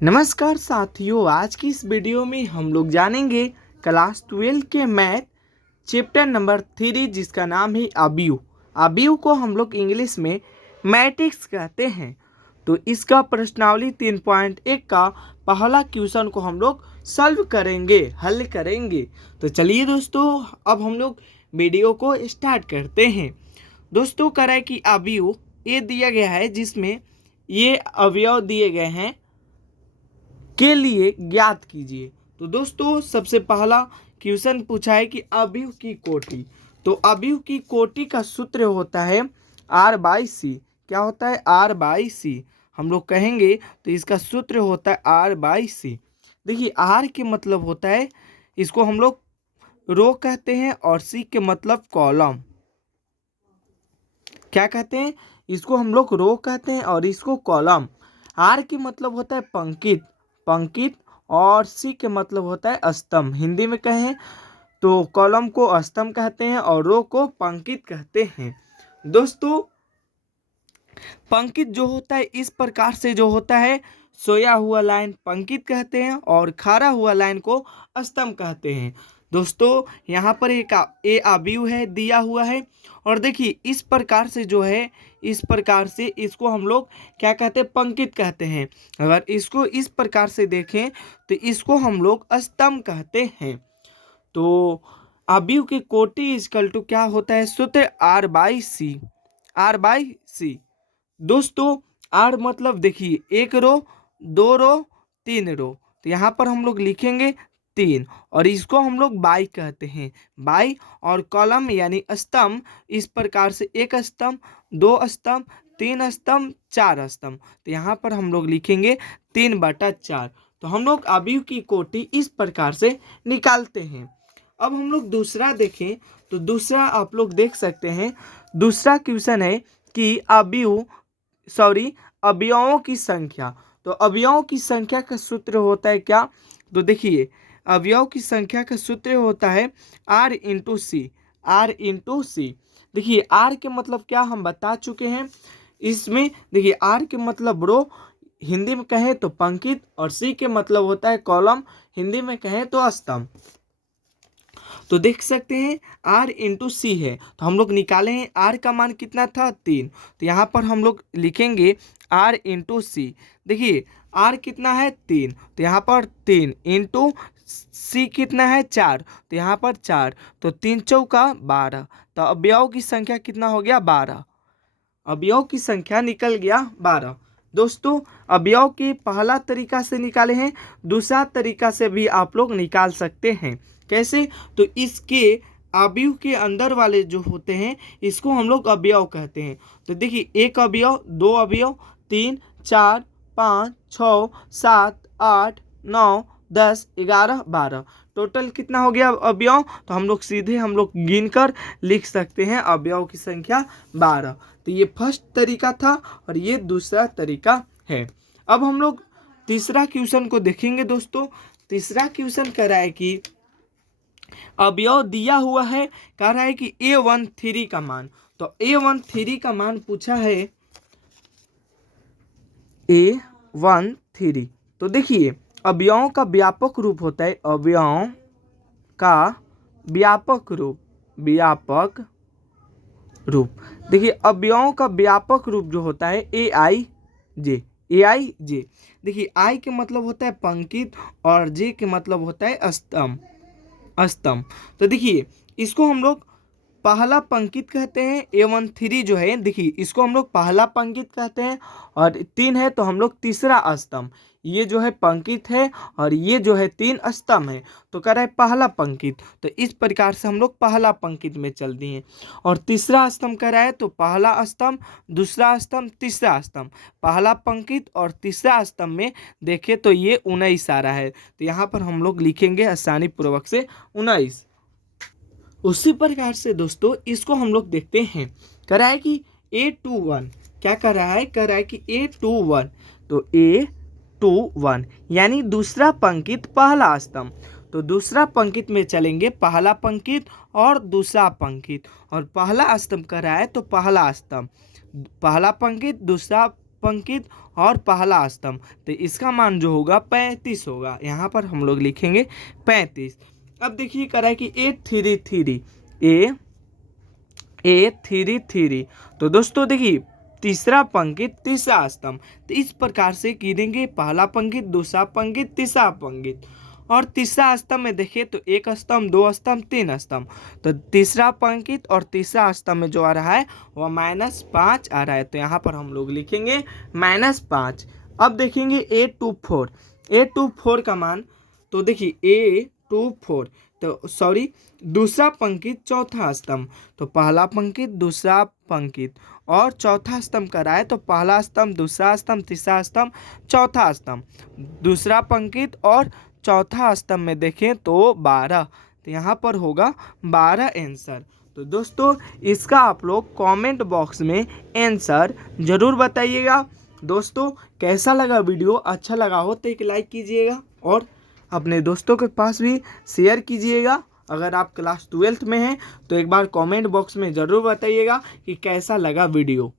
नमस्कार साथियों, आज की इस वीडियो में हम लोग जानेंगे क्लास 12 के मैथ चैप्टर नंबर 3 जिसका नाम है अवयव। अवयव को हम लोग इंग्लिश में मैट्रिक्स कहते हैं। तो इसका प्रश्नावली 3.1 का पहला क्वेश्चन को हम लोग सॉल्व करेंगे, हल करेंगे। तो चलिए दोस्तों, अब हम लोग वीडियो को स्टार्ट करते हैं। दोस्तों, कह रहा है कि अवयव ये दिया गया है जिसमें ये अवयव दिए गए हैं के लिए ज्ञात कीजिए। तो दोस्तों, सबसे पहला क्वेश्चन पूछा है कि अवयव की कोटि। तो अवयव की कोटि का सूत्र होता है R/C। क्या होता है? R/C। हम लोग कहेंगे तो इसका सूत्र होता है R/C। देखिए, R के मतलब होता है, इसको हम लोग रो कहते हैं, और C के मतलब कॉलम। क्या कहते हैं? इसको हम लोग रो कहते हैं और इसको कॉलम। R के मतलब होता है पंक्ति, पंक्ति, और C के मतलब होता है स्तंभ। हिंदी में कहें तो कॉलम को स्तंभ कहते हैं और रो को पंक्ति कहते हैं। दोस्तों, पंक्ति जो होता है इस प्रकार से जो होता है, सोया हुआ लाइन पंक्ति कहते हैं और खड़ा हुआ लाइन को स्तंभ कहते हैं। दोस्तों, यहाँ पर एक अवयव है दिया हुआ है, और देखिए इस प्रकार से जो है, इस प्रकार से इसको हम लोग क्या कहते हैं? पंक्ति कहते हैं। अगर इसको इस प्रकार से देखें तो इसको हम लोग स्तंभ कहते हैं। तो अवयव की कोटि इक्वल टू क्या होता है? सूत्र R/C। R/C। दोस्तों, R मतलब देखिए, एक रो, दो रो, तीन रो। तो यहाँ पर हम लोग लिखेंगे 3, और इसको हम लोग बाई कहते हैं, बाई। और कॉलम यानी स्तंभ, इस प्रकार से एक स्तंभ, दो स्तंभ, तीन स्तंभ, चार स्तंभ। तो यहाँ पर हम लोग लिखेंगे 3/4। तो हम लोग अवयव की कोटि इस प्रकार से निकालते हैं। अब हम लोग दूसरा देखें तो दूसरा आप लोग देख सकते हैं। दूसरा क्वेश्चन है कि अवयवों की संख्या। तो अवयवों की संख्या का सूत्र होता है क्या? तो देखिए, अवयव की संख्या का सूत्र होता है R/C। R/C। देखिए, R के मतलब क्या हम बता चुके हैं। इसमें देखिए, R के मतलब रो, हिंदी में कहें तो पंक्ति, और C के मतलब होता है कॉलम, हिंदी में कहें तो स्तंभ। तो देख सकते हैं R/C है, तो हम लोग निकाले हैं। R का मान कितना था? 3। तो यहाँ पर हम लोग लिखेंगे R/C। देखिए, R कितना है? 3। तो यहाँ पर 3 इंटू C कितना है? 4। तो यहाँ पर 4। तो 3 चौका 12। तो अवयव की संख्या कितना हो गया? 12। अवयव की संख्या निकल गया 12। दोस्तों, अवयव के पहला तरीका से निकाले हैं, दूसरा तरीका से भी आप लोग निकाल सकते हैं। कैसे? तो इसके अवयव के अंदर वाले जो होते हैं इसको हम लोग अवयव कहते हैं। तो देखिए, एक अवयव, दो अवयव, 3, 4, 5, 6, 7, 8, 9, 10, 11, 12। टोटल कितना हो गया अवयव? तो हम लोग सीधे गिनकर लिख सकते हैं अवयव की संख्या 12। तो ये फर्स्ट तरीका था और ये दूसरा तरीका है। अब हम लोग तीसरा क्वेश्चन को देखेंगे। दोस्तों, तीसरा क्वेश्चन कह रहा है कि अवयव दिया हुआ है, कह रहा है कि A13 का मान। तो A13 का मान पूछा है, A13। तो देखिए, अवयवों का व्यापक रूप होता है, अवयवों का व्यापक रूप, व्यापक रूप। देखिए, अवयवों का व्यापक रूप जो होता है AIJ। AIJ। देखिए, I के मतलब होता है पंक्ति और J के मतलब होता है स्तंभ, स्तंभ। तो देखिए, इसको हम लोग पहला पंक्ति कहते हैं। A13 जो है, देखिए इसको हम लोग पहला पंक्ति कहते हैं, और 3 है तो हम लोग तीसरा स्तंभ। ये जो है पंक्ति है और ये जो है 3 स्तंभ है। तो कह रहा है पहला पंक्ति, तो इस प्रकार से हम लोग पहला पंक्ति में चल दिए हैं। और तीसरा स्तंभ कह रहा है तो पहला स्तंभ, दूसरा स्तंभ, तीसरा स्तंभ। पहला पंक्ति और तीसरा स्तंभ में देखें तो ये 19 आ रहा है। तो यहाँ पर हम लोग लिखेंगे आसानी पूर्वक से 19। उसी प्रकार से दोस्तों, इसको हम लोग देखते हैं। कह रहा है कि A21। क्या कर रहा है? कह रहा है कि A21। तो A21 यानी दूसरा पंक्ति पहला स्तंभ। तो दूसरा पंक्ति में चलेंगे, पहला पंक्ति और दूसरा पंक्ति, और पहला स्तंभ कर रहा है तो पहला स्तंभ, पहला पंक्ति, दूसरा पंक्ति और पहला स्तंभ, तो इसका मान जो होगा 35 होगा। यहाँ पर हम लोग लिखेंगे 35। अब देखिए कह रहा है कि A33 तो दोस्तों देखिए तीसरा पंक्ति तीसरा स्तंभ, तो इस प्रकार से गिनेंगे, पहला पंक्ति, दूसरा पंक्ति, तीसरा पंक्ति। और तीसरा स्तंभ में देखिए तो एक स्तंभ, दो स्तंभ, तीन स्तंभ, तो तीसरा पंक्ति और तीसरा स्तंभ में जो आ रहा है वह -5 आ रहा है, तो यहाँ पर हम लोग लिखेंगे -5। अब देखेंगे A24 का मान, तो देखिए A24 तो सॉरी दूसरा पंक्ति चौथा स्तंभ, तो पहला पंक्ति, दूसरा पंक्ति और चौथा स्तंभ करा है, तो पहला स्तंभ, दूसरा स्तंभ, तीसरा स्तंभ, चौथा स्तंभ, दूसरा पंक्ति और चौथा स्तंभ में देखें तो 12, तो यहाँ पर होगा 12 आंसर। तो दोस्तों इसका आप लोग कमेंट बॉक्स में आंसर ज़रूर बताइएगा। दोस्तों कैसा लगा वीडियो, अच्छा लगा हो तो एक लाइक कीजिएगा और अपने दोस्तों के पास भी शेयर कीजिएगा। अगर आप क्लास 12th में हैं तो एक बार कमेंट बॉक्स में ज़रूर बताइएगा कि कैसा लगा वीडियो।